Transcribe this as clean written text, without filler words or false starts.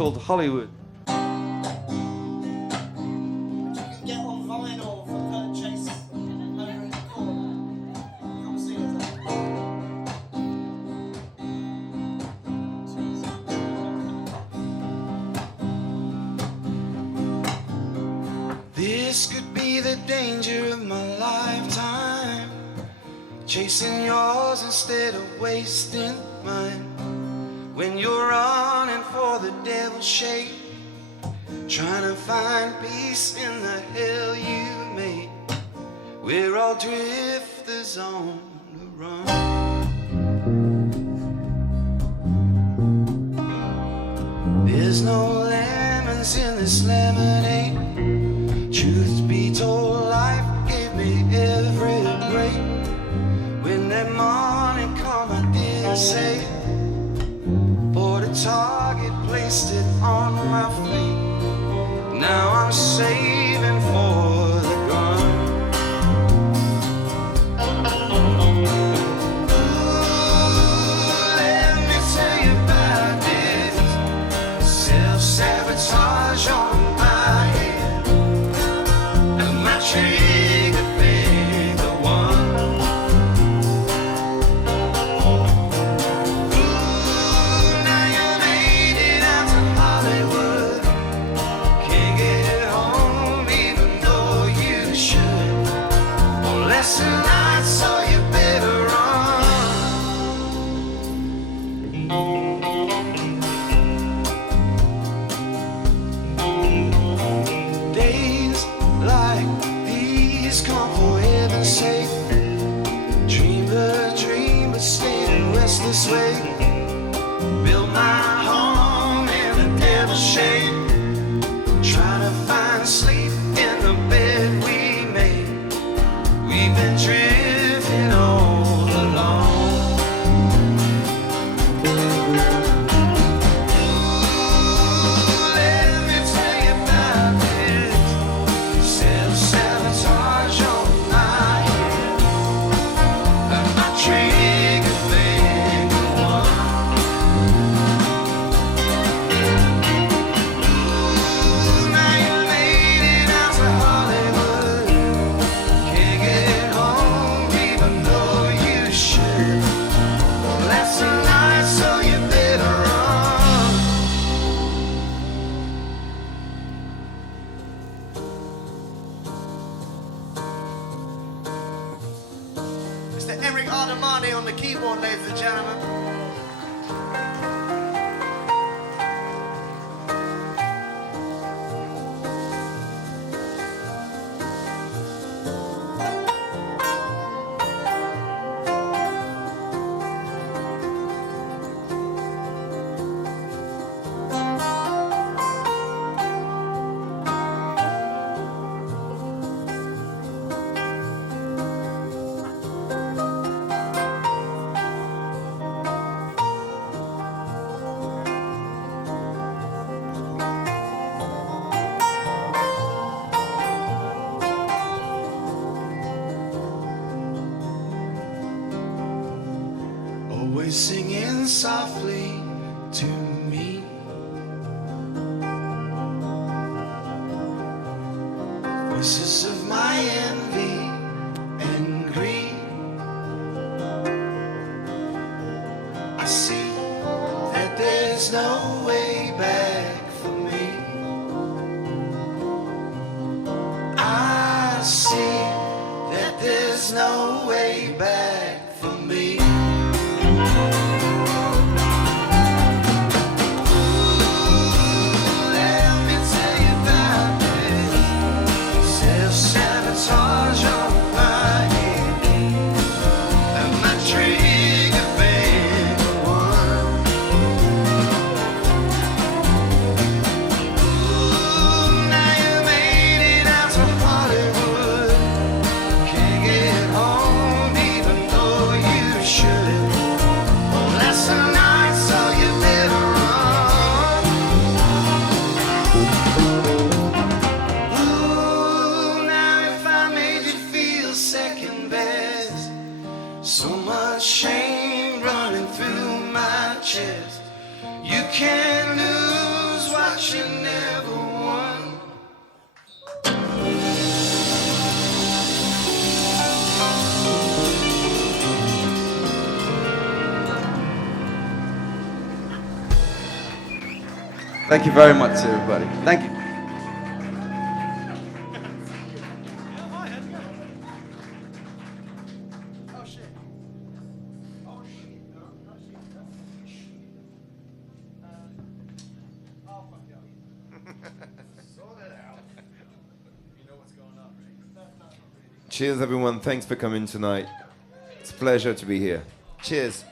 called Hollywood. This could be the danger of my lifetime, chasing yours instead of wasting mine. When you're running for the devil's shade, trying to find peace in the hell you made. We're all drifters on the run. There's no lemons in this lemonade. Truth be told, life gave me every break. When that morning come, I didn't say. For the target, placed it on my feet. Now I'm saving for the gun. Ooh, let me tell you about this self-sabotage on my head. And my trigger finger one. Ooh, now you made it out to Hollywood. Can't get home even though you should. Well, lesson night, so you better run. Days like these come for heaven's sake. Dream a dream, but stay in restless way. Build my home in the devil's shade. Try to find sleep in the bed we made. We've been drifting all along. Ooh, let me tell you about this self-sabotage on my head. And my trigger finger one. Ooh, now you made it out to Hollywood. Can't get home even though you should. Well, that's a lie, so you better run. Mr. Aymeric Ardimanni on the keyboard, ladies and gentlemen. Always singing softly to me. Voices of my envy and greed. I see that there's no way back for me. I see that there's no way back for me. Let me tell you about this self-sabotage. Thank you very much, everybody. Thank you. Cheers, everyone. Thanks for coming tonight. It's a pleasure to be here. Cheers.